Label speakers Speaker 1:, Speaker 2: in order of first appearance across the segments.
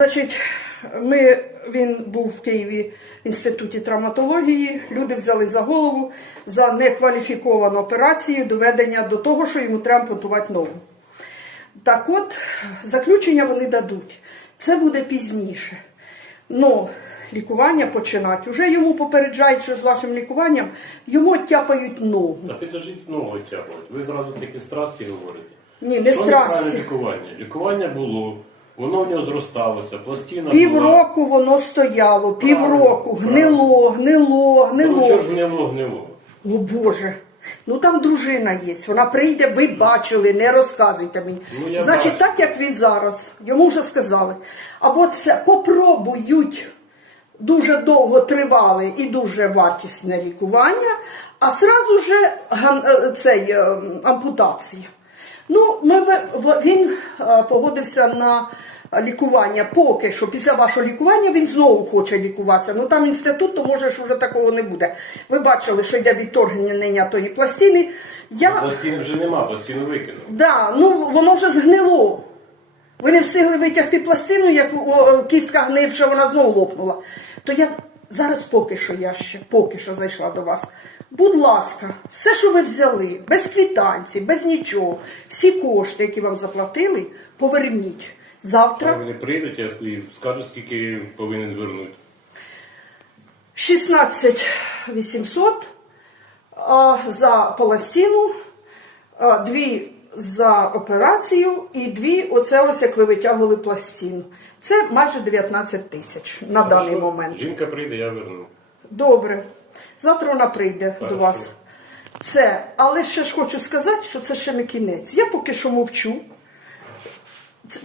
Speaker 1: Значить, ми, він був в Києві в інституті травматології. Люди взяли за голову за некваліфіковану операцію доведення до того, що йому треба ампутувати ногу. Так от, заключення вони дадуть. Це буде пізніше. Но лікування починати. Уже йому попереджають, що з вашим лікуванням йому оттяпають ногу.
Speaker 2: Та підожіть знову тягувати. Ви зразу такі страсті говорите.
Speaker 1: Ні, не
Speaker 2: Що неправильне
Speaker 1: страсті.
Speaker 2: лікування? Лікування було, воно в нього зросталося, пластина була.
Speaker 1: Півроку воно стояло, півроку,
Speaker 2: Правильно,
Speaker 1: гнило, гнило,
Speaker 2: Ну,
Speaker 1: гнило.
Speaker 2: що ж гнило, гнило?
Speaker 1: О Боже. Ну там дружина є. Вона прийде, ви бачили, не розказуйте мені.
Speaker 2: Ну, я
Speaker 1: Значить,
Speaker 2: бачу.
Speaker 1: так як він зараз, йому вже сказали. Або це попробують дуже довго тривале і дуже вартісне лікування, а зразу же ган- е, цей, е, ампутація. Ну, ми, він е, погодився на лікування поки що. Після вашого лікування він знову хоче лікуватися. Ну там інститут, то може ж вже такого не буде. Ви бачили, що йде відторгнення тої пластини. Я,
Speaker 2: Пластини вже нема, пластину викинув.
Speaker 1: да, ну воно вже згнило. Ви не встигли витягти пластину, як кістка гнивша, вона знову лопнула. То я зараз поки що я ще поки що зайшла до вас. Будь ласка, все, що ви взяли, без квітанції, без нічого, всі кошти, які вам заплатили, поверніть. Завтра
Speaker 2: Вони прийдуть, і скажу, скільки повинен вернути.
Speaker 1: 16 800 за пластину, дві за операцію і дві, оце ось як ви витягували пластину. Це майже 19 тисяч на даний момент.
Speaker 2: Жінка прийде, я верну.
Speaker 1: Добре. Завтра вона прийде
Speaker 2: Хорошо.
Speaker 1: до вас. Це, але ще ж хочу сказати, що це ще не кінець. Я поки що мовчу.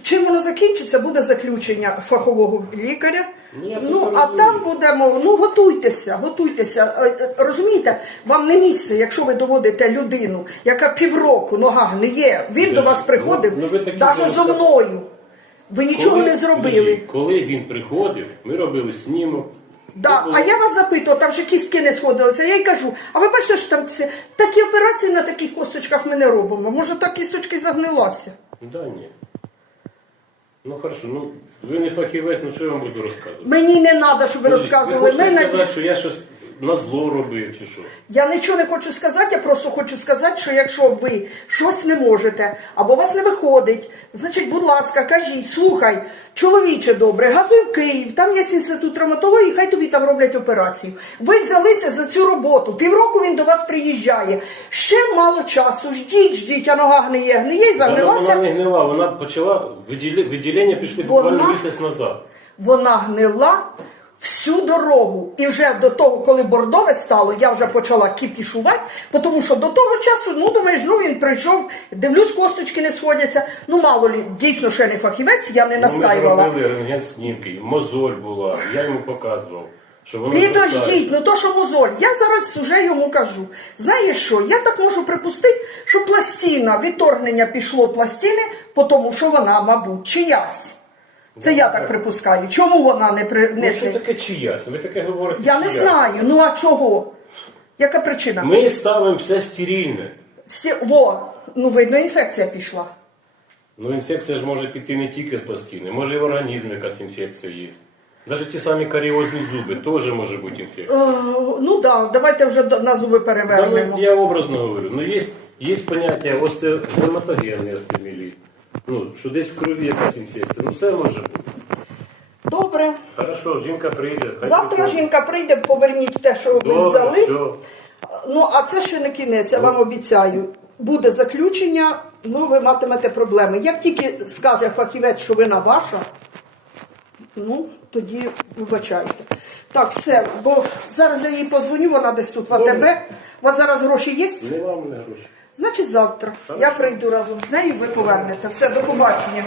Speaker 1: Чим воно закінчиться, буде заключення фахового лікаря.
Speaker 2: Ну,
Speaker 1: Ну, а там будемо, ну готуйтеся, готуйтеся. Е, е, Розумієте, вам не місце, якщо ви доводите людину, яка півроку нога гниє, він до вас приходив,
Speaker 2: Ну, ви
Speaker 1: навіть зо мною. Ви нічого
Speaker 2: Коли-
Speaker 1: не зробили.
Speaker 2: Коли він приходив, ми робили снімок.
Speaker 1: Да, а я вас запитувала, там же кістки не сходилися. Я й кажу, а ви бачите, що там такі операції на таких косточках ми не робимо. Може, та кісточка й загнилася.
Speaker 2: Да, ні. Ну хорошо, ну ви не фахівець, ну що я вам буду розказувати?
Speaker 1: Мені не треба, щоб ви розказували.
Speaker 2: Ви хочете
Speaker 1: Ми на-
Speaker 2: сказати, що я щось на зло робив чи що?
Speaker 1: Я нічого не хочу сказати, я просто хочу сказати, що якщо ви щось не можете або у вас не виходить, значить, будь ласка, кажіть, слухай, чоловіче добре, газуй в Київ, там є інститут травматології, хай тобі там роблять операцію. Ви взялися за цю роботу. Півроку він до вас приїжджає. Ще мало часу. Ждіть, ждіть, а нога гниє, гниє і
Speaker 2: Вона, вона не гнила, вона почала виділення пішли
Speaker 1: Вона-
Speaker 2: буквально місяць назад.
Speaker 1: Вона гнила всю дорогу. І вже до того, коли бордове стало, я вже почала кіпішувати, тому що до того часу, ну думаєш, ну він прийшов, дивлюсь, косточки не сходяться. Ну мало лі, дійсно ще не фахівець, я не
Speaker 2: Ну,
Speaker 1: настаювала.
Speaker 2: Ми зробили рентген снімки, мозоль була, я йому показував.
Speaker 1: Підождіть, ну то що мозоль, я зараз вже йому кажу. Знаєш що, я так можу припустити, що пластина, відторгнення пішло пластини, тому що вона, мабуть, чиясь. Це я так припускаю. Чому вона не при не
Speaker 2: Ну що
Speaker 1: це?
Speaker 2: таке чиясь? Ви таке говорите
Speaker 1: Я не
Speaker 2: чиясь.
Speaker 1: знаю. Ну а чого? Яка причина?
Speaker 2: Ми ставимо все стерильне.
Speaker 1: Сі- Во, ну видно, інфекція пішла.
Speaker 2: Ну інфекція ж може піти не тільки з пластини, може і в організмі якась інфекція є. Навіть ті самі каріозні зуби теж може бути інфекція.
Speaker 1: Е, ну да, давайте вже до- на зуби перевернемо.
Speaker 2: ну, я образно говорю. Ну є, є поняття остеогематогенний остеоміліт. Ну, що десь в крові якась інфекція. Ну все може бути.
Speaker 1: Добре.
Speaker 2: Хорошо, жінка прийде. хай
Speaker 1: Завтра
Speaker 2: приходить.
Speaker 1: жінка прийде, поверніть те, що ви
Speaker 2: Добре,
Speaker 1: взяли.
Speaker 2: все.
Speaker 1: Ну, а це ще не кінець, я вам обіцяю. Буде заключення, ну ви матимете проблеми. Як тільки скаже фахівець, що вина ваша, ну тоді вибачайте. Так, все, бо зараз я їй позвоню, вона десь тут в АТБ.
Speaker 2: Добре.
Speaker 1: У вас зараз гроші є?
Speaker 2: Нема в мене грошей.
Speaker 1: Значить, завтра я прийду разом з нею, ви повернете. Все, до побачення.